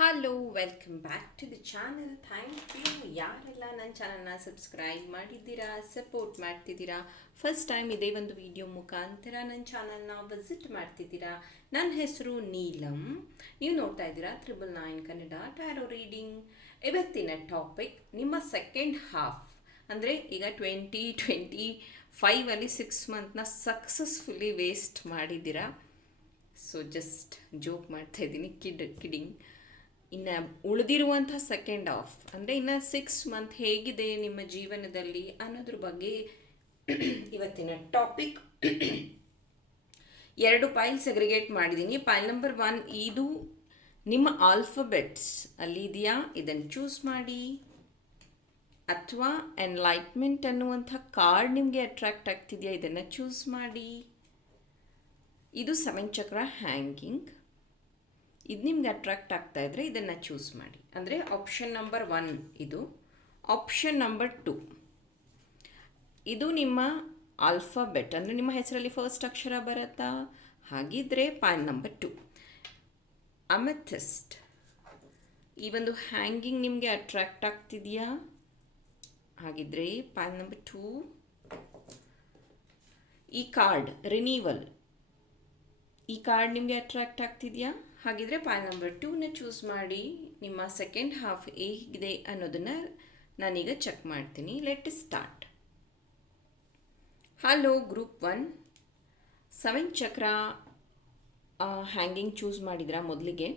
Hello welcome back to the channel. Thank you ಯಾರೆಲ್ಲ ನನ್ನ ಚಾನಲ್ನ ಸಬ್ಸ್ಕ್ರೈಬ್ ಮಾಡಿದ್ದೀರಾ, ಸಪೋರ್ಟ್ ಮಾಡ್ತಿದ್ದೀರಾ, ಫಸ್ಟ್ ಟೈಮ್ ಇದೇ ಒಂದು ವಿಡಿಯೋ ಮುಖಾಂತರ ನನ್ನ ಚಾನಲ್ನ ವಿಸಿಟ್ ಮಾಡ್ತಿದ್ದೀರಾ. ನನ್ನ ಹೆಸರು ನೀಲಂ. ನೀವು ನೋಡ್ತಾ ಇದ್ದೀರಾ 999 ಕನ್ನಡ ಟ್ಯಾರೋ ರೀಡಿಂಗ್. ಇವತ್ತಿನ ಟಾಪಿಕ್ ನಿಮ್ಮ ಸೆಕೆಂಡ್ ಹಾಫ್, ಅಂದರೆ ಈಗ 2025ಅಲ್ಲಿ 6 ಮಂತ್ನ ಸಕ್ಸಸ್ಫುಲಿ ವೇಸ್ಟ್ ಮಾಡಿದ್ದೀರಾ. ಸೊ ಜಸ್ಟ್ ಜೋಕ್ ಮಾಡ್ತಾ ಇದ್ದೀನಿ, ಕಿಡಿಂಗ್. ಇನ್ನು ಉಳಿದಿರುವಂಥ ಸೆಕೆಂಡ್ ಹಾಫ್ ಅಂದರೆ ಇನ್ನು 6 ಮಂತ್ ಹೇಗಿದೆ ನಿಮ್ಮ ಜೀವನದಲ್ಲಿ ಅನ್ನೋದ್ರ ಬಗ್ಗೆ ಇವತ್ತಿನ ಟಾಪಿಕ್. 2 ಪೈಲ್ ಸೆಗ್ರಿಗೇಟ್ ಮಾಡಿದ್ದೀನಿ. ಪೈಲ್ ನಂಬರ್ 1 ಇದು ನಿಮ್ಮ ಆಲ್ಫಬೆಟ್ಸ್ ಅಲ್ಲಿ ಇದೆಯಾ, ಇದನ್ನು ಚೂಸ್ ಮಾಡಿ. ಅಥವಾ ಎನ್ಲೈಟ್ಮೆಂಟ್ ಅನ್ನುವಂಥ ಕಾರ್ಡ್ ನಿಮಗೆ ಅಟ್ರಾಕ್ಟ್ ಆಗ್ತಿದೆಯಾ, ಇದನ್ನು ಚೂಸ್ ಮಾಡಿ. ಇದು 7 ಚಕ್ರ ಹ್ಯಾಂಗಿಂಗ್, ಇದು ನಿಮ್ಗೆ ಅಟ್ರಾಕ್ಟ್ ಆಗ್ತಾ ಇದ್ದರೆ ಇದನ್ನು ಚೂಸ್ ಮಾಡಿ. ಅಂದರೆ ಆಪ್ಷನ್ ನಂಬರ್ 1 ಇದು. ಆಪ್ಷನ್ ನಂಬರ್ 2 ಇದು ನಿಮ್ಮ ಆಲ್ಫಾಬೆಟ್, ಅಂದರೆ ನಿಮ್ಮ ಹೆಸರಲ್ಲಿ ಫಸ್ಟ್ ಅಕ್ಷರ ಬರುತ್ತಾ, ಹಾಗಿದ್ರೆ ಪೈಲ್ ನಂಬರ್ 2 ಅಮೆಥಿಸ್ಟ್. ಈ ಒಂದು ಹ್ಯಾಂಗಿಂಗ್ ನಿಮಗೆ ಅಟ್ರಾಕ್ಟ್ ಆಗ್ತಿದೆಯಾ, ಹಾಗಿದ್ರೆ ಪೈಲ್ ನಂಬರ್ 2. ಈ ಕಾರ್ಡ್ ರಿನೀವಲ್, ಈ ಕಾರ್ಡ್ ನಿಮಗೆ ಅಟ್ರಾಕ್ಟ್ ಆಗ್ತಿದೆಯಾ, ಹಾಗಿದ್ರೆ ಪೈಲ್ ನಂಬರ್ 2ನ ಚೂಸ್ ಮಾಡಿ. ನಿಮ್ಮ ಸೆಕೆಂಡ್ ಹಾಫ್ ಹೇಗಿದೆ ಅನ್ನೋದನ್ನು ನಾನೀಗ ಚೆಕ್ ಮಾಡ್ತೀನಿ. Let start. ಹಲೋ ಗ್ರೂಪ್ 1, 7 ಚಕ್ರ ಹ್ಯಾಂಗಿಂಗ್ ಚೂಸ್ ಮಾಡಿದ್ರಾ ಮೊದಲಿಗೆ.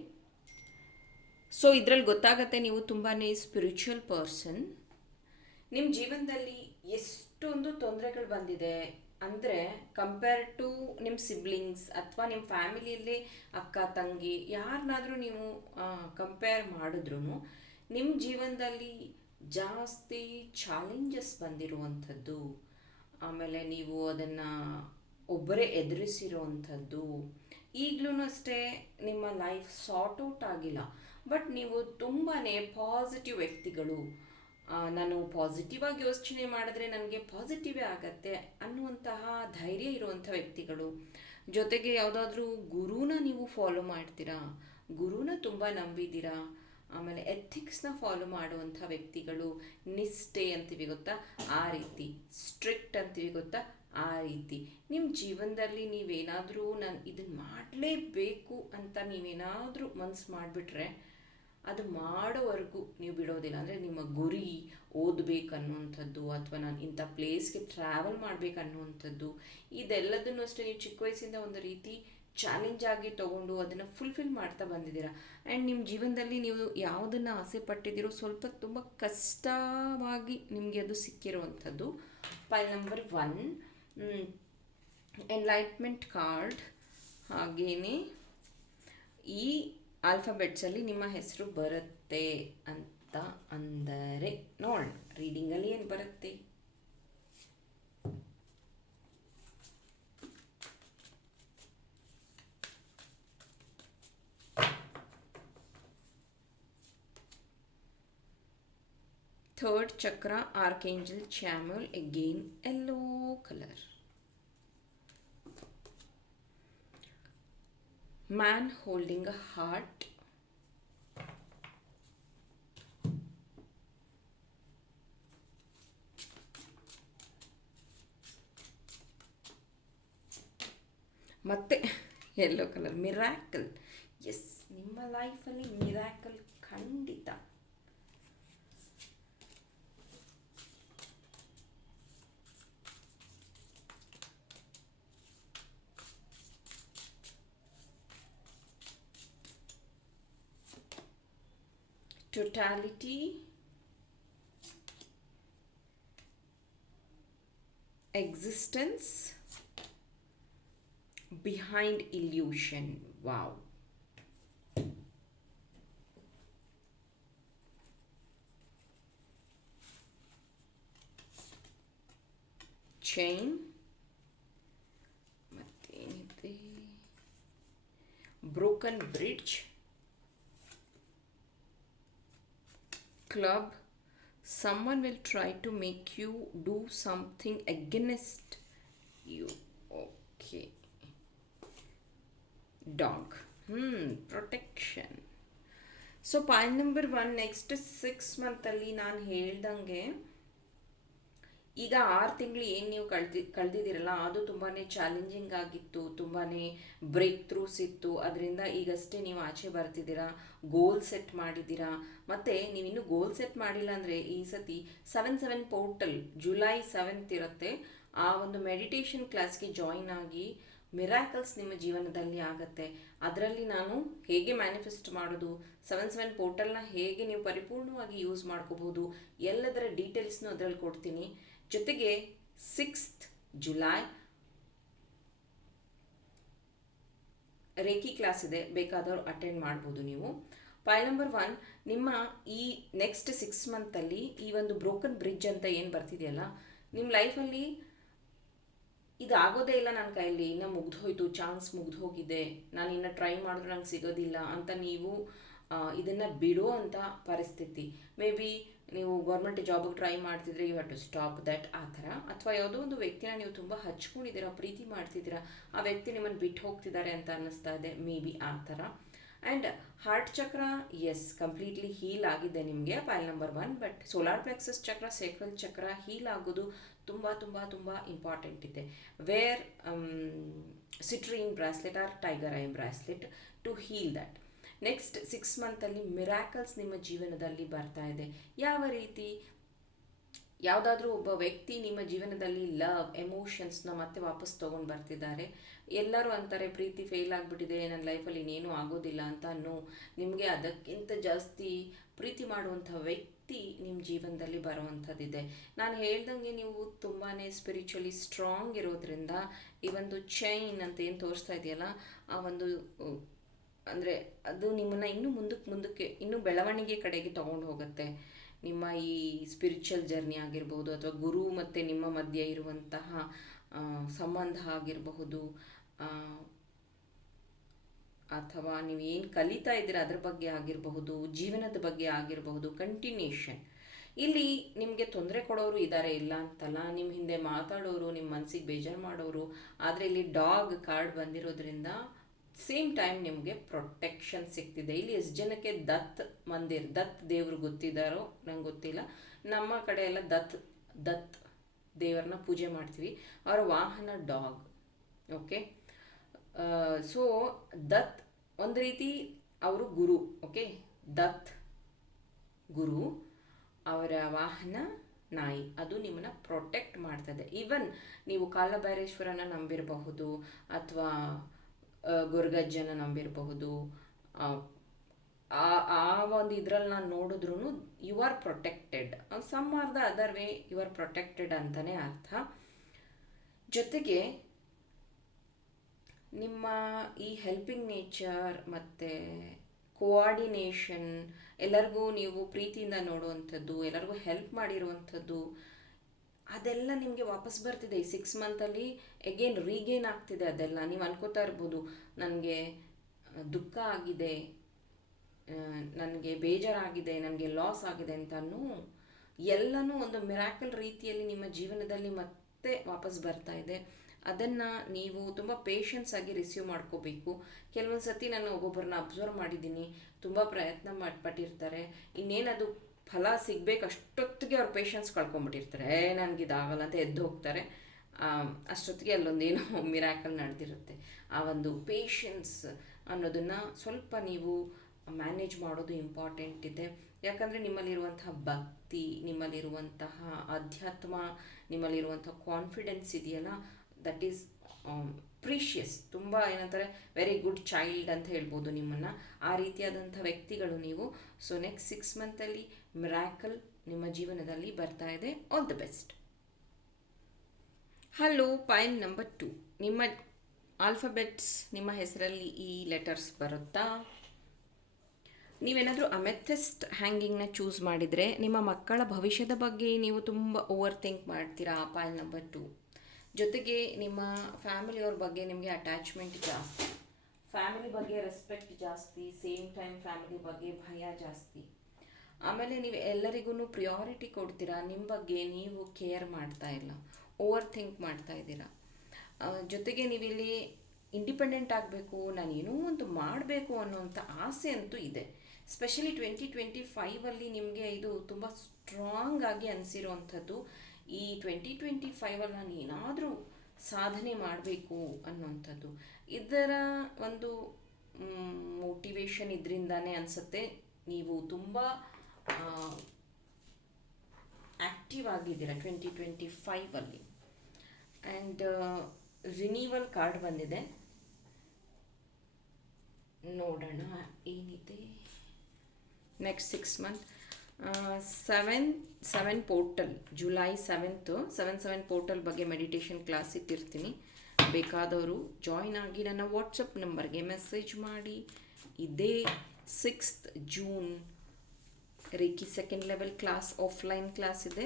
ಸೊ ಇದರಲ್ಲಿ ಗೊತ್ತಾಗತ್ತೆ ನೀವು ತುಂಬಾ ಸ್ಪಿರಿಚುವಲ್ ಪರ್ಸನ್. ನಿಮ್ಮ ಜೀವನದಲ್ಲಿ ಎಷ್ಟೊಂದು ತೊಂದರೆಗಳು ಬಂದಿದೆ ಅಂದರೆ ಕಂಪೇರ್ ಟು ನಿಮ್ಮ ಸಿಬ್ಲಿಂಗ್ಸ್ ಅಥವಾ ನಿಮ್ಮ ಫ್ಯಾಮಿಲಿಯಲ್ಲಿ ಅಕ್ಕ ತಂಗಿ ಯಾರನ್ನಾದರೂ ನೀವು ಕಂಪೇರ್ ಮಾಡಿದ್ರೂ ನಿಮ್ಮ ಜೀವನದಲ್ಲಿ ಜಾಸ್ತಿ ಚಾಲೆಂಜಸ್ ಬಂದಿರುವಂಥದ್ದು, ಆಮೇಲೆ ನೀವು ಅದನ್ನು ಒಬ್ಬರೇ ಎದುರಿಸಿರುವಂಥದ್ದು. ಈಗಲೂ ಅಷ್ಟೇ ನಿಮ್ಮ ಲೈಫ್ ಸಾರ್ಟ್ ಔಟ್ ಆಗಿಲ್ಲ, ಬಟ್ ನೀವು ತುಂಬಾ ಪಾಸಿಟಿವ್ ವ್ಯಕ್ತಿಗಳು. ನಾನು ಪಾಸಿಟಿವ್ ಆಗಿ ಯೋಚನೆ ಮಾಡಿದ್ರೆ ನನಗೆ ಪಾಸಿಟಿವೇ ಆಗತ್ತೆ ಅನ್ನುವಂತಹ ಧೈರ್ಯ ಇರುವಂಥ ವ್ಯಕ್ತಿಗಳು. ಜೊತೆಗೆ ಯಾವುದಾದ್ರೂ ಗುರುನ ನೀವು ಫಾಲೋ ಮಾಡ್ತೀರಾ, ಗುರುನ ತುಂಬ ನಂಬಿದ್ದೀರಾ. ಆಮೇಲೆ ಎಥಿಕ್ಸ್ನ ಫಾಲೋ ಮಾಡುವಂಥ ವ್ಯಕ್ತಿಗಳು. ನಿಷ್ಠೆ ಅಂತೀವಿ ಗೊತ್ತಾ, ಆ ರೀತಿ. ಸ್ಟ್ರಿಕ್ಟ್ ಅಂತೀವಿ ಗೊತ್ತಾ, ಆ ರೀತಿ. ನಿಮ್ಮ ಜೀವನದಲ್ಲಿ ನೀವೇನಾದರೂ ನಾನು ಇದನ್ನು ಮಾಡಲೇಬೇಕು ಅಂತ ನೀವೇನಾದರೂ ಮನಸ್ಸು ಮಾಡಿಬಿಟ್ರೆ ಅದು ಮಾಡೋವರೆಗೂ ನೀವು ಬಿಡೋದಿಲ್ಲ. ಅಂದರೆ ನಿಮ್ಮ ಗುರಿ ಓದಬೇಕನ್ನುವಂಥದ್ದು ಅಥವಾ ನಾನು ಇಂಥ ಪ್ಲೇಸ್ಗೆ ಟ್ರಾವೆಲ್ ಮಾಡಬೇಕನ್ನುವಂಥದ್ದು, ಇದೆಲ್ಲದನ್ನು ಅಷ್ಟೇ ನೀವು ಚಿಕ್ಕ ವಯಸ್ಸಿಂದ ಒಂದು ರೀತಿ ಚಾಲೆಂಜ್ ಆಗಿ ತೊಗೊಂಡು ಅದನ್ನು ಫುಲ್ಫಿಲ್ ಮಾಡ್ತಾ ಬಂದಿದ್ದೀರಾ. ಆ್ಯಂಡ್ ನಿಮ್ಮ ಜೀವನದಲ್ಲಿ ನೀವು ಯಾವುದನ್ನು ಆಸೆ ಪಟ್ಟಿದ್ದೀರೋ ಸ್ವಲ್ಪ ತುಂಬ ಕಷ್ಟವಾಗಿ ನಿಮಗೆ ಅದು ಸಿಕ್ಕಿರುವಂಥದ್ದು. Pile number 1 enlightenment card. ಹಾಗೆಯೇ ಈ ಆಲ್ಫಾಬೆಟ್ಸಲ್ಲಿ ನಿಮ್ಮ ಹೆಸರು ಬರುತ್ತೆ ಅಂತ ಅಂದರೆ ನೋಡೋಣ ರೀಡಿಂಗಲ್ಲಿ ಏನು ಬರುತ್ತೆ. Third chakra archangel Chamuel, again yellow colour. Man holding a heart. ಮತ್ತೆ ಯೆಲ್ಲೋ ಕಲರ್, ಮಿರಾಕಲ್. ಎಸ್, ನಿಮ್ಮ ಲೈಫಲ್ಲಿ ಮಿರಾಕಲ್ ಖಂಡಿತ. Totality, existence, behind illusion. Wow. Chain, ಮತ್ತೇನಿದೆ, broken bridge, club. Someone will try to make you do something against you. Okay. Dog. Protection. So point number 1, next 6 ಮಂತಲ್ಲಿ ನಾನು ಹೇಳ್ದಂಗೆ ಈಗ 6 ತಿಂಗಳು ಏನು ನೀವು ಕಳೆದಿದ್ದೀರಲ್ಲ ಅದು ತುಂಬಾ ಚಾಲೆಂಜಿಂಗ್ ಆಗಿತ್ತು, ತುಂಬಾ ಬ್ರೇಕ್ ಥ್ರೂಸ್ ಇತ್ತು. ಅದರಿಂದ ಈಗಷ್ಟೇ ನೀವು ಆಚೆ ಬರ್ತಿದ್ದೀರಾ, ಗೋಲ್ ಸೆಟ್ ಮಾಡಿದ್ದೀರಾ. ಮತ್ತು ನೀವಿನ್ನೂ ಗೋಲ್ ಸೆಟ್ ಮಾಡಿಲ್ಲ ಅಂದರೆ ಈ ಸತಿ 7/7 ಪೋರ್ಟಲ್ ಜುಲೈ 7th ಇರುತ್ತೆ. ಆ ಒಂದು ಮೆಡಿಟೇಷನ್ ಕ್ಲಾಸ್ಗೆ ಜಾಯಿನ್ ಆಗಿ ಮಿರಾಕಲ್ಸ್ ನಿಮ್ಮ ಜೀವನದಲ್ಲಿ ಆಗುತ್ತೆ. ಅದರಲ್ಲಿ ನಾನು ಹೇಗೆ ಮ್ಯಾನಿಫೆಸ್ಟ್ ಮಾಡೋದು, 7/7 ಪೋರ್ಟಲ್ನ ಹೇಗೆ ನೀವು ಪರಿಪೂರ್ಣವಾಗಿ ಯೂಸ್ ಮಾಡ್ಕೋಬಹುದು, ಎಲ್ಲದರ ಡೀಟೇಲ್ಸ್ನು ಅದರಲ್ಲಿ ಕೊಡ್ತೀನಿ. ಜೊತೆಗೆ 6th ಜುಲೈ ರೇಖಿ ಕ್ಲಾಸ್ ಇದೆ, ಬೇಕಾದವರು ಅಟೆಂಡ್ ಮಾಡ್ಬೋದು ನೀವು. ಪಾಯಿಂಟ್ ನಂಬರ್ 1, ನಿಮ್ಮ ಈ ನೆಕ್ಸ್ಟ್ 6 ಮಂತಲ್ಲಿ ಈ ಒಂದು ಬ್ರೋಕನ್ ಬ್ರಿಡ್ಜ್ ಅಂತ ಏನು ಬರ್ತಿದೆಯಲ್ಲ ನಿಮ್ಮ ಲೈಫಲ್ಲಿ, ಇದಾಗೋದೇ ಇಲ್ಲ ನನ್ನ ಕೈಯಲ್ಲಿ, ಇನ್ನೂ ಮುಗ್ದೋಯ್ತು, ಚಾನ್ಸ್ ಮುಗ್ದೋಗಿದೆ, ನಾನು ಇನ್ನು ಟ್ರೈ ಮಾಡಿದ್ರು ನಂಗೆ ಸಿಗೋದಿಲ್ಲ ಅಂತ ನೀವು ಇದನ್ನು ಬಿಡೋ ಅಂಥ ಪರಿಸ್ಥಿತಿ. ಮೇ ಬಿ ನೀವು ಗೌರ್ಮೆಂಟ್ ಜಾಬಿಗೆ ಟ್ರೈ ಮಾಡ್ತಿದ್ರೆ you have to stop that, ಆ ಥರ. ಅಥವಾ ಯಾವುದೋ ಒಂದು ವ್ಯಕ್ತಿನ ನೀವು ತುಂಬ ಹಚ್ಕೊಂಡಿದ್ದೀರಾ, ಪ್ರೀತಿ ಮಾಡ್ತಿದ್ದೀರಾ, ಆ ವ್ಯಕ್ತಿ ನಿಮ್ಮನ್ನು ಬಿಟ್ಟು ಹೋಗ್ತಿದ್ದಾರೆ ಅಂತ ಅನ್ನಿಸ್ತಾ ಇದೆ, ಮೇ ಬಿ ಆ ಥರ. And heart chakra, yes, completely heal ಆಗಿದೆ ನಿಮಗೆ, pile number 1. But solar plexus chakra, sacral chakra heal ಆಗೋದು ತುಂಬ ತುಂಬ ತುಂಬ ಇಂಪಾರ್ಟೆಂಟ್ ಇದೆ. Wear citrine bracelet or tiger eye bracelet to heal that. Next 6 ಮಂತಲ್ಲಿ ಮಿರಾಕಲ್ಸ್ ನಿಮ್ಮ ಜೀವನದಲ್ಲಿ ಬರ್ತಾ ಇದೆ. ಯಾವ ರೀತಿ? ಯಾವುದಾದ್ರೂ ಒಬ್ಬ ವ್ಯಕ್ತಿ ನಿಮ್ಮ ಜೀವನದಲ್ಲಿ ಲವ್, ಎಮೋಷನ್ಸ್ನ ಮತ್ತೆ ವಾಪಸ್ ತೊಗೊಂಡು ಬರ್ತಿದ್ದಾರೆ. ಎಲ್ಲರೂ ಅಂತಾರೆ ಪ್ರೀತಿ ಫೇಲ್ ಆಗಿಬಿಟ್ಟಿದೆ, ನನ್ನ ಲೈಫಲ್ಲಿ ಇನ್ನೇನು ಆಗೋದಿಲ್ಲ ಅಂತ. ನಿಮಗೆ ಅದಕ್ಕಿಂತ ಜಾಸ್ತಿ ಪ್ರೀತಿ ಮಾಡುವಂಥ ವ್ಯಕ್ತಿ ನಿಮ್ಮ ಜೀವನದಲ್ಲಿ ಬರುವಂಥದ್ದಿದೆ. ನಾನು ಹೇಳ್ದಂಗೆ ನೀವು ತುಂಬಾ ಸ್ಪಿರಿಚುವಲಿ ಸ್ಟ್ರಾಂಗ್ ಇರೋದ್ರಿಂದ ಈ ಒಂದು ಚೈನ್ ಅಂತ ಏನು ತೋರಿಸ್ತಾ ಇದೆಯಲ್ಲ, ಆ ಒಂದು ಅಂದರೆ ಅದು ನಿಮ್ಮನ್ನು ಇನ್ನೂ ಮುಂದಕ್ಕೆ ಇನ್ನೂ ಬೆಳವಣಿಗೆ ಕಡೆಗೆ ತೊಗೊಂಡು ಹೋಗುತ್ತೆ. ನಿಮ್ಮ ಈ ಸ್ಪಿರಿಚುವಲ್ ಜರ್ನಿ ಆಗಿರ್ಬೋದು, ಅಥವಾ ಗುರು ಮತ್ತು ನಿಮ್ಮ ಮಧ್ಯೆ ಇರುವಂತಹ ಸಂಬಂಧ ಆಗಿರಬಹುದು, ಅಥವಾ ನೀವು ಏನು ಕಲಿತಾ ಇದ್ದೀರ ಅದ್ರ ಬಗ್ಗೆ ಆಗಿರಬಹುದು, ಜೀವನದ ಬಗ್ಗೆ ಆಗಿರಬಹುದು, ಕಂಟಿನ್ಯೂಷನ್. ಇಲ್ಲಿ ನಿಮಗೆ ತೊಂದರೆ ಕೊಡೋರು ಇದ್ದಾರೆ, ಇಲ್ಲ ಅಂತಲ್ಲ, ನಿಮ್ಮ ಹಿಂದೆ ಮಾತಾಡೋರು, ನಿಮ್ಮ ಮನಸ್ಸಿಗೆ ಬೇಜಾರು ಮಾಡೋರು. ಆದರೆ ಇಲ್ಲಿ ಡಾಗ್ ಕಾರ್ಡ್ ಬಂದಿರೋದ್ರಿಂದ ಸೇಮ್ ಟೈಮ್ ನಿಮಗೆ ಪ್ರೊಟೆಕ್ಷನ್ ಸಿಗ್ತಿದೆ. ಇಲ್ಲಿ ಎಷ್ಟು ಜನಕ್ಕೆ ದತ್ ಮಂದಿರ್, ದತ್ ದೇವರು ಗೊತ್ತಿದ್ದಾರೋ ನಂಗೆ ಗೊತ್ತಿಲ್ಲ. ನಮ್ಮ ಕಡೆ ಎಲ್ಲ ದತ್ ದೇವರನ್ನ ಪೂಜೆ ಮಾಡ್ತೀವಿ. ಅವರ ವಾಹನ ಡಾಗ್. ಓಕೆ, ಸೊ ದತ್ ಒಂದು ರೀತಿ ಅವರು ಗುರು. ಓಕೆ, ದತ್ ಗುರು, ಅವರ ವಾಹನ ನಾಯಿ. ಅದು ನಿಮ್ಮನ್ನು ಪ್ರೊಟೆಕ್ಟ್ ಮಾಡ್ತದೆ. ಈವನ್ ನೀವು ಕಾಲಭೈರೇಶ್ವರನ ನಂಬಿರಬಹುದು, ಅಥವಾ ಗುರುಗಜ್ಜನ ನಂಬಿರಬಹುದು. ಆ ಒಂದು ಇದರಲ್ಲಿ ನಾನು ನೋಡಿದ್ರೂ you are protected. Some are the other way you are protected ಅಂತಲೇ ಅರ್ಥ. ಜೊತೆಗೆ ನಿಮ್ಮ ಈ ಹೆಲ್ಪಿಂಗ್ ನೇಚರ್ ಮತ್ತು ಕೋಆರ್ಡಿನೇಷನ್, ಎಲ್ಲರಿಗೂ ನೀವು ಪ್ರೀತಿಯಿಂದ ನೋಡುವಂಥದ್ದು, ಎಲ್ಲರಿಗೂ ಹೆಲ್ಪ್ ಮಾಡಿರುವಂಥದ್ದು, ಅದೆಲ್ಲ ನಿಮಗೆ ವಾಪಸ್ ಬರ್ತಿದೆ ಈ 6 ಮಂತಲ್ಲಿ. ಎಗೇನ್ ರೀಗೇನ್ ಆಗ್ತಿದೆ ಅದೆಲ್ಲ. ನೀವು ಅನ್ಕೋತಾ ಇರ್ಬೋದು ನನಗೆ ದುಃಖ ಆಗಿದೆ, ನನಗೆ ಬೇಜಾರಾಗಿದೆ, ನನಗೆ ಲಾಸ್ ಆಗಿದೆ ಅಂತನೂ. ಎಲ್ಲನೂ ಒಂದು ಮಿರಾಕಲ್ ರೀತಿಯಲ್ಲಿ ನಿಮ್ಮ ಜೀವನದಲ್ಲಿ ಮತ್ತೆ ವಾಪಸ್ ಬರ್ತಾ ಇದೆ. ಅದನ್ನು ನೀವು ತುಂಬ ಪೇಷನ್ಸ್ ಆಗಿ ರಿಸೀವ್ ಮಾಡ್ಕೋಬೇಕು. ಕೆಲವೊಂದು ಸತಿ ನಾನು ಒಬ್ಬೊಬ್ಬರನ್ನ ಅಬ್ಸರ್ವ್ ಮಾಡಿದ್ದೀನಿ, ತುಂಬ ಪ್ರಯತ್ನ ಪಟ್ಟಿರ್ತಾರೆ, ಇನ್ನೇನದು ಫಲ ಸಿಗಬೇಕು ಅಷ್ಟೊತ್ತಿಗೆ ಅವ್ರ ಪೇಷನ್ಸ್ ಕಳ್ಕೊಂಬಿಟ್ಟಿರ್ತಾರೆ, ನನಗಿದಾಗಲ್ಲ ಅಂತ ಎದ್ದು ಹೋಗ್ತಾರೆ. ಅಷ್ಟೊತ್ತಿಗೆ ಅಲ್ಲೊಂದೇನೋ ಮಿರಾಕಲ್ ನಡೆದಿರುತ್ತೆ. ಆ ಒಂದು ಪೇಷನ್ಸ್ ಅನ್ನೋದನ್ನು ಸ್ವಲ್ಪ ನೀವು ಮ್ಯಾನೇಜ್ ಮಾಡೋದು ಇಂಪಾರ್ಟೆಂಟ್ ಇದೆ. ಯಾಕಂದರೆ ನಿಮ್ಮಲ್ಲಿರುವಂತಹ ಭಕ್ತಿ, ನಿಮ್ಮಲ್ಲಿರುವಂತಹ ಅಧ್ಯಾತ್ಮ, ನಿಮ್ಮಲ್ಲಿರುವಂಥ ಕಾನ್ಫಿಡೆನ್ಸ್ ಇದೆಯಲ್ಲ, ದಟ್ ಈಸ್ ಪ್ರೀಷಿಯಸ್. ತುಂಬ ಏನಂತಾರೆ, ವೆರಿ ಗುಡ್ ಚೈಲ್ಡ್ ಅಂತ ಹೇಳ್ಬೋದು ನಿಮ್ಮನ್ನು. ಆ ರೀತಿಯಾದಂಥ ವ್ಯಕ್ತಿಗಳು ನೀವು. ಸೊ ನೆಕ್ಸ್ಟ್ 6 ಮಂತಲ್ಲಿ ಮಿರಾಕಲ್ ನಿಮ್ಮ ಜೀವನದಲ್ಲಿ ಬರ್ತಾ ಇದೆ. All the best. Hello, point number 2, ನಿಮ್ಮ ಆಲ್ಫಾಬೆಟ್ಸ್, ನಿಮ್ಮ ಹೆಸರಲ್ಲಿ ಈ ಲೆಟರ್ಸ್ ಬರುತ್ತಾ? ನೀವೇನಾದರೂ ಅಮೆಥಿಸ್ಟ್ ಹ್ಯಾಂಗಿಂಗ್ನ ಚೂಸ್ ಮಾಡಿದರೆ ನಿಮ್ಮ ಮಕ್ಕಳ ಭವಿಷ್ಯದ ಬಗ್ಗೆ ನೀವು ತುಂಬ ಓವರ್ ಥಿಂಕ್ ಮಾಡ್ತೀರಾ, ಪಾಯಿಂಟ್ ನಂಬರ್ 2. ಜೊತೆಗೆ ನಿಮ್ಮ ಫ್ಯಾಮಿಲಿಯವ್ರ ಬಗ್ಗೆ ನಿಮಗೆ ಅಟ್ಯಾಚ್ಮೆಂಟ್ ಜಾಸ್ತಿ, ಫ್ಯಾಮಿಲಿ ಬಗ್ಗೆ ರೆಸ್ಪೆಕ್ಟ್ ಜಾಸ್ತಿ, ಸೇಮ್ ಟೈಮ್ ಫ್ಯಾಮಿಲಿ ಬಗ್ಗೆ ಭಯ ಜಾಸ್ತಿ. ಆಮೇಲೆ ನೀವು ಎಲ್ಲರಿಗೂ ಪ್ರಿಯಾರಿಟಿ ಕೊಡ್ತೀರಾ, ನಿಮ್ಮ ಬಗ್ಗೆ ನೀವು ಕೇರ್ ಮಾಡ್ತಾ ಇಲ್ಲ, ಓವರ್ ಥಿಂಕ್ ಮಾಡ್ತಾ ಇದ್ದೀರಾ. ಜೊತೆಗೆ ನೀವಿಲ್ಲಿ ಇಂಡಿಪೆಂಡೆಂಟ್ ಆಗಬೇಕು, ನಾನು ಏನೋ ಒಂದು ಮಾಡಬೇಕು ಅನ್ನೋಂಥ ಆಸೆ ಅಂತೂ ಇದೆ. ಸ್ಪೆಷಲಿ 2025 ನಿಮಗೆ ಇದು ತುಂಬ ಸ್ಟ್ರಾಂಗ್ ಆಗಿ ಅನಿಸಿರೋವಂಥದ್ದು. ಈ 2025 ನಾನು ಏನಾದರೂ ಸಾಧನೆ ಮಾಡಬೇಕು ಅನ್ನೋವಂಥದ್ದು, ಇದರ ಒಂದು ಮೋಟಿವೇಶನ್ ಇದರಿಂದಾನೇ ಅನಿಸುತ್ತೆ. ನೀವು ತುಂಬ ಆ್ಯಕ್ಟಿವ್ ಆಗಿದ್ದೀರಾ 2025 ಆ್ಯಂಡ್ ರಿನೀವಲ್ ಕಾರ್ಡ್ ಬಂದಿದೆ. ನೋಡೋಣ ಏನಿದೆ next 6 month. 7 portal, July 7 portal ಬಗ್ಗೆ ಮೆಡಿಟೇಷನ್ ಕ್ಲಾಸ್ ಇಟ್ಟಿರ್ತೀನಿ. ಬೇಕಾದವರು ಜಾಯಿನ್ ಆಗಿ ನನ್ನ ವಾಟ್ಸಪ್ ನಂಬರ್ಗೆ ಮೆಸೇಜ್ ಮಾಡಿ. ಇದೇ 6th June reiki second level class, offline class ಇದೆ.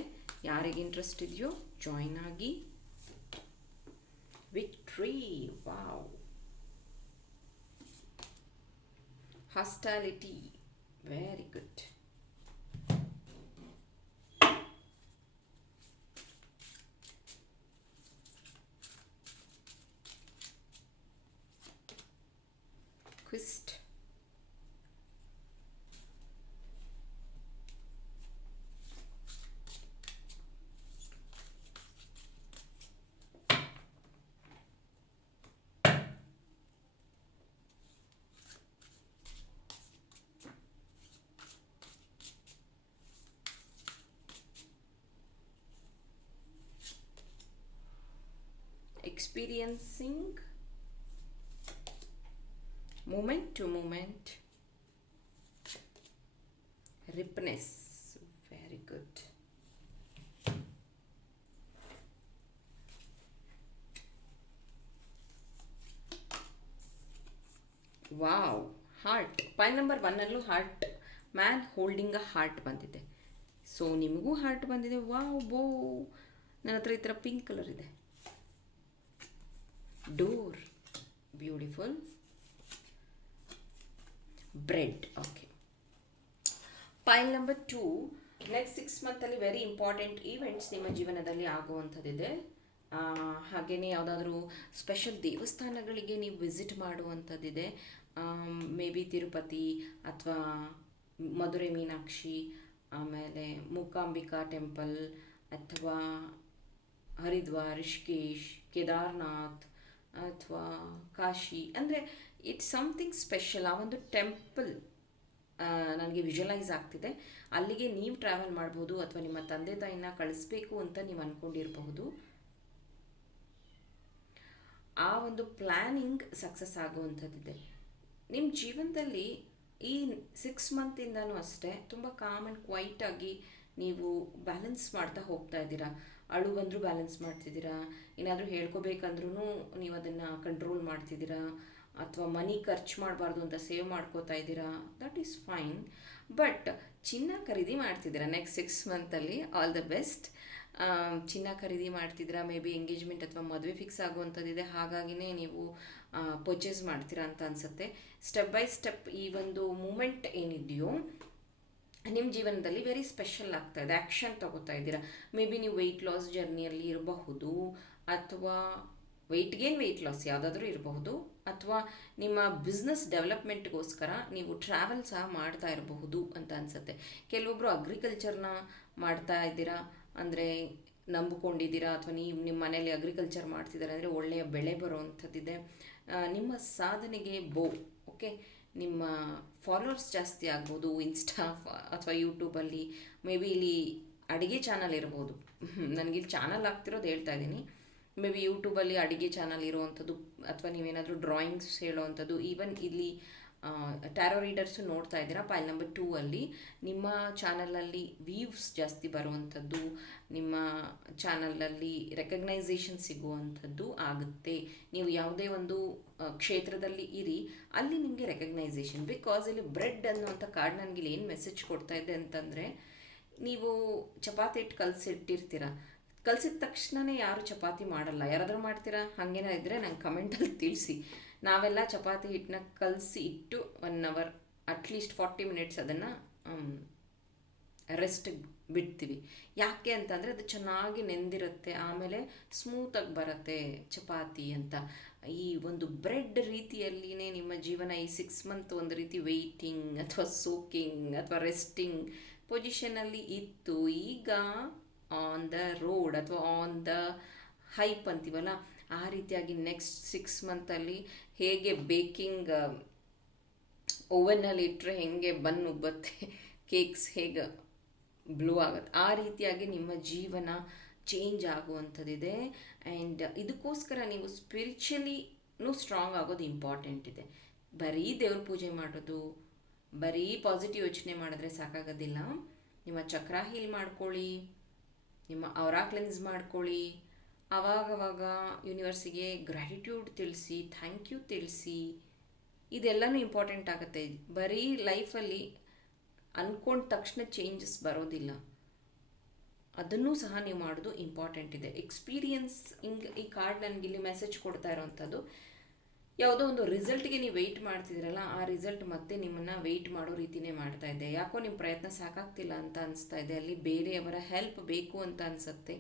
ಯಾರಿಗೆ ಇಂಟ್ರೆಸ್ಟ್ ಇದೆಯೋ ಜಾಯಿನ್ ಆಗಿ. Victory, wow. Hostility, very good. Quest, experiencing moment to moment, ripness, very good. Wow, heart. Point number 1 heart, man holding a heart ಬಂದಿದೆ. So ನಿಮಗೂ heart ಬಂದಿದೆ. Wow, bow. ನನ್ನ ಹತ್ರ ಈ ಥರ ಪಿಂಕ್ ಕಲರ್ ಇದೆ. Door, beautiful. Bread, okay. Pile number 2, next 6 ಮಂತಲ್ಲಿ very important events ನಿಮ್ಮ ಜೀವನದಲ್ಲಿ ಆಗುವಂಥದ್ದಿದೆ. ಹಾಗೆಯೇ ಯಾವುದಾದ್ರೂ ಸ್ಪೆಷಲ್ ದೇವಸ್ಥಾನಗಳಿಗೆ ನೀವು ವಿಸಿಟ್ ಮಾಡುವಂಥದ್ದಿದೆ. ಮೇ ಬಿ ತಿರುಪತಿ ಅಥವಾ ಮಧುರೆ ಮೀನಾಕ್ಷಿ, ಆಮೇಲೆ ಮೂಕಾಂಬಿಕಾ ಟೆಂಪಲ್, ಅಥವಾ ಹರಿದ್ವಾರ್, ರಿಷಿಕೇಶ್, ಕೇದಾರ್ನಾಥ್ ಅಥವಾ ಕಾಶಿ. ಅಂದರೆ ಇಟ್ಸ್ ಸಮಥಿಂಗ್ ಸ್ಪೆಷಲ್. ಆ ಒಂದು ಟೆಂಪಲ್ ನನಗೆ ವಿಜುವಲೈಸ್ ಆಗ್ತಿದೆ. ಅಲ್ಲಿಗೆ ನೀವು ಟ್ರಾವೆಲ್ ಮಾಡ್ಬೋದು, ಅಥವಾ ನಿಮ್ಮ ತಂದೆ ತಾಯಿನ ಕಳಿಸ್ಬೇಕು ಅಂತ ನೀವು ಅಂದ್ಕೊಂಡಿರಬಹುದು. ಆ ಒಂದು ಪ್ಲ್ಯಾನಿಂಗ್ ಸಕ್ಸಸ್ ಆಗುವಂಥದ್ದಿದೆ. ನಿಮ್ಮ ಜೀವನದಲ್ಲಿ ಈ 6 ಮಂತಿಂದನೂ ಅಷ್ಟೇ ತುಂಬ ಕಾಮ್ ಆ್ಯಂಡ್ ಕ್ವೈಟಾಗಿ ನೀವು ಬ್ಯಾಲೆನ್ಸ್ ಮಾಡ್ತಾ ಹೋಗ್ತಾ ಇದ್ದೀರಾ. ಅಳು ಬಂದರೂ ಬ್ಯಾಲೆನ್ಸ್ ಮಾಡ್ತಿದ್ದೀರಾ, ಏನಾದರೂ ಹೇಳ್ಕೊಬೇಕಂದ್ರೂ ನೀವು ಅದನ್ನು ಕಂಟ್ರೋಲ್ ಮಾಡ್ತಿದ್ದೀರಾ, ಅಥವಾ ಮನಿ ಖರ್ಚು ಮಾಡಬಾರ್ದು ಅಂತ ಸೇವ್ ಮಾಡ್ಕೋತಾ ಇದ್ದೀರಾ. That is fine. ಬಟ್ ಚಿನ್ನ ಖರೀದಿ ಮಾಡ್ತಿದ್ದೀರಾ ನೆಕ್ಸ್ಟ್ 6 ಮಂತಲ್ಲಿ. All the best. ಚಿನ್ನ ಖರೀದಿ ಮಾಡ್ತಿದ್ದೀರಾ, ಮೇ ಬಿ ಎಂಗೇಜ್ಮೆಂಟ್ ಅಥವಾ ಮದುವೆ ಫಿಕ್ಸ್ ಆಗುವಂಥದ್ದಿದೆ. ಹಾಗಾಗಿನೇ ನೀವು ಪರ್ಚೇಸ್ ಮಾಡ್ತೀರಾ ಅಂತ ಅನಿಸುತ್ತೆ. ಸ್ಟೆಪ್ ಬೈ ಸ್ಟೆಪ್ ಈ ಒಂದು ಮೂಮೆಂಟ್ ಏನಿದೆಯೋ ನಿಮ್ಮ ಜೀವನದಲ್ಲಿ ವೆರಿ ಸ್ಪೆಷಲ್ ಆಗ್ತಾ ಇದೆ. ಆ್ಯಕ್ಷನ್ ತಗೋತಾ ಇದ್ದೀರಾ. ಮೇ ಬಿ ನೀವು ವೆಯ್ಟ್ ಲಾಸ್ ಜರ್ನಿಯಲ್ಲಿ ಇರಬಹುದು, ಅಥವಾ ವೆಯ್ಟ್ ಗೇನ್, ವೆಯ್ಟ್ ಲಾಸ್ ಯಾವುದಾದ್ರೂ ಇರಬಹುದು, ಅಥವಾ ನಿಮ್ಮ ಬಿಸ್ನೆಸ್ ಡೆವಲಪ್ಮೆಂಟ್ಗೋಸ್ಕರ ನೀವು ಟ್ರಾವೆಲ್ ಸಹ ಮಾಡ್ತಾ ಇರಬಹುದು ಅಂತ ಅನಿಸುತ್ತೆ. ಕೆಲವೊಬ್ಬರು ಅಗ್ರಿಕಲ್ಚರ್ನ ಮಾಡ್ತಾ ಇದ್ದೀರಾ, ಅಂದರೆ ನಂಬಿಕೊಂಡಿದ್ದೀರಾ, ಅಥವಾ ನಿಮ್ಮ ಮನೇಲಿ ಅಗ್ರಿಕಲ್ಚರ್ ಮಾಡ್ತಿದ್ದಾರೆ ಅಂದರೆ ಒಳ್ಳೆಯ ಬೆಳೆ ಬರುವಂಥದ್ದಿದೆ. ನಿಮ್ಮ ಸಾಧನೆಗೆ ಓಕೆ, ನಿಮ್ಮ ಫಾಲೋವರ್ಸ್ ಜಾಸ್ತಿ ಆಗ್ಬೋದು ಇನ್ಸ್ಟಾ ಅಥವಾ ಯೂಟ್ಯೂಬಲ್ಲಿ. ಮೇ ಬಿ ಇಲ್ಲಿ ಅಡುಗೆ ಚಾನಲ್ ಇರ್ಬೋದು. ನನಗಿಲ್ಲಿ ಚಾನಲ್ ಆಗ್ತಿರೋದು ಹೇಳ್ತಾ ಇದ್ದೀನಿ. ಮೇ ಬಿ ಯೂಟ್ಯೂಬಲ್ಲಿ ಅಡುಗೆ ಚಾನಲ್ ಇರೋವಂಥದ್ದು, ಅಥವಾ ನೀವೇನಾದರೂ ಡ್ರಾಯಿಂಗ್ಸ್ ಹೇಳೋವಂಥದ್ದು. ಈವನ್ ಇಲ್ಲಿ ಟ್ಯಾರೋ ರೀಡರ್ಸು ನೋಡ್ತಾ ಇದ್ದೀರಾ. ಪೈಲ್ ನಂಬರ್ 2 ನಿಮ್ಮ ಚಾನಲಲ್ಲಿ ವ್ಯೂವ್ಸ್ ಜಾಸ್ತಿ ಬರುವಂಥದ್ದು, ನಿಮ್ಮ ಚಾನಲಲ್ಲಿ ರೆಕಗ್ನೈಸೇಷನ್ ಸಿಗುವಂಥದ್ದು ಆಗುತ್ತೆ. ನೀವು ಯಾವುದೇ ಒಂದು ಕ್ಷೇತ್ರದಲ್ಲಿ ಇರಿ, ಅಲ್ಲಿ ನಿಮಗೆ ರೆಕಗ್ನೈಸೇಷನ್. ಬಿಕಾಸ್ ಇಲ್ಲಿ ಬ್ರೆಡ್ ಅನ್ನುವಂಥ ಕಾರ್ಡ್ ನನಗೆ ಇಲ್ಲಿ ಏನು ಮೆಸೇಜ್ ಕೊಡ್ತಾ ಇದೆ ಅಂತಂದರೆ, ನೀವು ಚಪಾತಿ ಹಿಟ್ಟು ಕಲಸಿಟ್ಟಿರ್ತೀರ, ಕಲಸಿದ ತಕ್ಷಣವೇ ಯಾರು ಚಪಾತಿ ಮಾಡಲ್ಲ. ಯಾರಾದರೂ ಮಾಡ್ತೀರಾ? ಹಾಗೇನ ಇದ್ದರೆ ನಂಗೆ ಕಮೆಂಟಲ್ಲಿ ತಿಳಿಸಿ. ನಾವೆಲ್ಲ ಚಪಾತಿ ಹಿಟ್ಟನ್ನ ಕಲಸಿ ಇಟ್ಟು 1 hour ಅಟ್ಲೀಸ್ಟ್ 40 minutes ಅದನ್ನು ರೆಸ್ಟಿಗೆ ಬಿಡ್ತೀವಿ. ಯಾಕೆ ಅಂತಂದರೆ ಅದು ಚೆನ್ನಾಗಿ ನೆಂದಿರುತ್ತೆ, ಆಮೇಲೆ ಸ್ಮೂತಾಗಿ ಬರುತ್ತೆ ಚಪಾತಿ ಅಂತ. ಈ ಒಂದು ಬ್ರೆಡ್ ರೀತಿಯಲ್ಲಿನೇ ನಿಮ್ಮ ಜೀವನ ಈ 6 ಮಂತ್ ಒಂದು ರೀತಿ ವೆಯ್ಟಿಂಗ್ ಅಥವಾ ಸೋಕಿಂಗ್ ಅಥವಾ ರೆಸ್ಟಿಂಗ್ ಪೊಸಿಷನಲ್ಲಿ ಇತ್ತು. ಈಗ ಆನ್ ದ ರೋಡ್ ಅಥವಾ ಆನ್ ದ ಹೈಪ್ ಅಂತೀವಲ್ಲ, ಆ ರೀತಿಯಾಗಿ ನೆಕ್ಸ್ಟ್ 6 ಮಂತಲ್ಲಿ ಹೇಗೆ ಬೇಕಿಂಗ್ ಓವನ್ನಲ್ಲಿ ಇಟ್ಟರೆ ಹೆಂಗೆ ಬನ್ ಉಬ್ಬತ್ತೆ, ಕೇಕ್ಸ್ ಹೇಗೆ ಬ್ಲೂ ಆಗುತ್ತೆ, ಆ ರೀತಿಯಾಗಿ ನಿಮ್ಮ ಜೀವನ ಚೇಂಜ್ ಆಗುವಂಥದ್ದಿದೆ. ಆ್ಯಂಡ್ ಇದಕ್ಕೋಸ್ಕರ ನೀವು ಸ್ಪಿರಿಚುಲಿನೂ ಸ್ಟ್ರಾಂಗ್ ಆಗೋದು ಇಂಪಾರ್ಟೆಂಟ್ ಇದೆ. ಬರೀ ದೇವ್ರ ಪೂಜೆ ಮಾಡೋದು, ಬರೀ ಪಾಸಿಟಿವ್ ಯೋಚನೆ ಮಾಡಿದ್ರೆ ಸಾಕಾಗೋದಿಲ್ಲ. ನಿಮ್ಮ ಚಕ್ರ ಹೀಲ್ ಮಾಡ್ಕೊಳ್ಳಿ, ನಿಮ್ಮ ಔರಾ ಕ್ಲೆನ್ಸ್ ಮಾಡ್ಕೊಳ್ಳಿ, ಆವಾಗವಾಗ ಯೂನಿವರ್ಸಿಗೆ ಗ್ರ್ಯಾಟಿಟ್ಯೂಡ್ ತಿಳಿಸಿ, ಥ್ಯಾಂಕ್ ಯು ತಿಳಿಸಿ. ಇದೆಲ್ಲನೂ ಇಂಪಾರ್ಟೆಂಟ್ ಆಗುತ್ತೆ. ಬರೀ ಲೈಫಲ್ಲಿ ಅಂದ್ಕೊಂಡ ತಕ್ಷಣ ಚೇಂಜಸ್ ಬರೋದಿಲ್ಲ, ಅದನ್ನೂ ಸಹ ನೀವು ಮಾಡೋದು ಇಂಪಾರ್ಟೆಂಟ್ ಇದೆ. ಎಕ್ಸ್ಪೀರಿಯನ್ಸ್ ಈ ಕಾರ್ಡ್ ನನಗಿಲ್ಲಿ ಮೆಸೇಜ್ ಕೊಡ್ತಾ ಇರೋವಂಥದ್ದು, ಯಾವುದೋ ಒಂದು ರಿಸಲ್ಟ್ಗೆ ನೀವು ವೆಯ್ಟ್ ಮಾಡ್ತಿದ್ದೀರಲ್ಲ, ಆ ರಿಸಲ್ಟ್ ಮತ್ತೆ ನಿಮ್ಮನ್ನು ವೆಯ್ಟ್ ಮಾಡೋ ರೀತಿಯೇ ಮಾಡ್ತಾ ಇದೆ. ಯಾಕೋ ನಿಮ್ಮ ಪ್ರಯತ್ನ ಸಾಕಾಗ್ತಿಲ್ಲ ಅಂತ ಅನಿಸ್ತಾ ಇದೆ, ಅಲ್ಲಿ ಬೇರೆಯವರ ಹೆಲ್ಪ್ ಬೇಕು ಅಂತ ಅನಿಸುತ್ತೆ.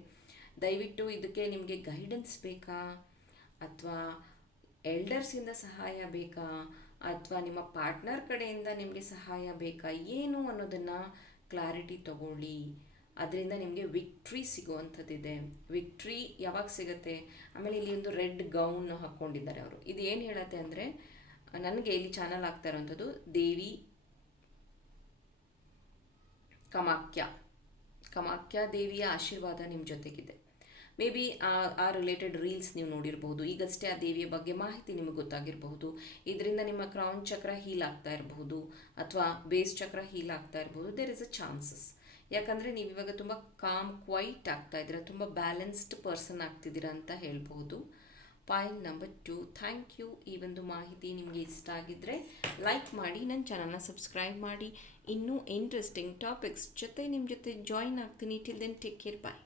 ದಯವಿಟ್ಟು ಇದಕ್ಕೆ ನಿಮಗೆ ಗೈಡೆನ್ಸ್ ಬೇಕಾ, ಅಥವಾ ಎಲ್ಡರ್ಸಿಂದ ಸಹಾಯ ಬೇಕಾ, ಅಥವಾ ನಿಮ್ಮ ಪಾರ್ಟ್ನರ್ ಕಡೆಯಿಂದ ನಿಮಗೆ ಸಹಾಯ ಬೇಕಾ, ಏನು ಅನ್ನೋದನ್ನು ಕ್ಲಾರಿಟಿ ತಗೊಳ್ಳಿ. ಅದರಿಂದ ನಿಮಗೆ ವಿಕ್ಟ್ರಿ ಸಿಗುವಂಥದ್ದಿದೆ. ವಿಕ್ಟ್ರಿ ಯಾವಾಗ ಸಿಗುತ್ತೆ? ಆಮೇಲೆ ಇಲ್ಲಿ ಒಂದು ರೆಡ್ ಗೌನ್ ಹಾಕ್ಕೊಂಡಿದ್ದಾರೆ ಅವರು. ಇದು ಏನು ಹೇಳುತ್ತೆ ಅಂದರೆ, ನನಗೆ ಇಲ್ಲಿ ಚಾನಲ್ ಆಗ್ತಾ ಇರೋವಂಥದ್ದು ದೇವಿ ಕಾಮಾಖ್ಯ ದೇವಿಯ ಆಶೀರ್ವಾದ ನಿಮ್ಮ ಜೊತೆಗಿದೆ. ಮೇ ಬಿ ಆ ರಿಲೇಟೆಡ್ ರೀಲ್ಸ್ ನೀವು ನೋಡಿರ್ಬೋದು, ಈಗಷ್ಟೇ ಆ ದೇವಿಯ ಬಗ್ಗೆ ಮಾಹಿತಿ ನಿಮಗೆ ಗೊತ್ತಾಗಿರಬಹುದು. ಇದರಿಂದ ನಿಮ್ಮ ಕ್ರೌನ್ ಚಕ್ರ ಹೀಲ್ ಆಗ್ತಾ ಇರಬಹುದು, ಅಥವಾ ಬೇಸ್ ಚಕ್ರ ಹೀಲ್ ಆಗ್ತಾ ಇರಬಹುದು. There is a chances. ಯಾಕಂದರೆ ನೀವು ಇವಾಗ ತುಂಬ ಕ್ವೈಟ್ ಆಗ್ತಾ ಇದ್ದೀರಾ, ತುಂಬ ಬ್ಯಾಲೆನ್ಸ್ಡ್ ಪರ್ಸನ್ ಆಗ್ತಿದ್ದೀರಾ ಅಂತ ಹೇಳ್ಬೋದು. Point number 2, thank you. ಈ ಒಂದು ಮಾಹಿತಿ ನಿಮಗೆ ಇಷ್ಟ ಆಗಿದ್ದರೆ ಲೈಕ್ ಮಾಡಿ, ನನ್ನ ಚಾನಲ್ನ ಸಬ್ಸ್ಕ್ರೈಬ್ ಮಾಡಿ. ಇನ್ನೂ ಇಂಟ್ರೆಸ್ಟಿಂಗ್ ಟಾಪಿಕ್ಸ್ ಜೊತೆ ನಿಮ್ಮ ಜೊತೆ ಜಾಯಿನ್ ಆಗ್ತೀನಿ. ಟಿಲ್ ದೆನ್ ಟೇಕ್ ಕೇರ್, ಬಾಯ್.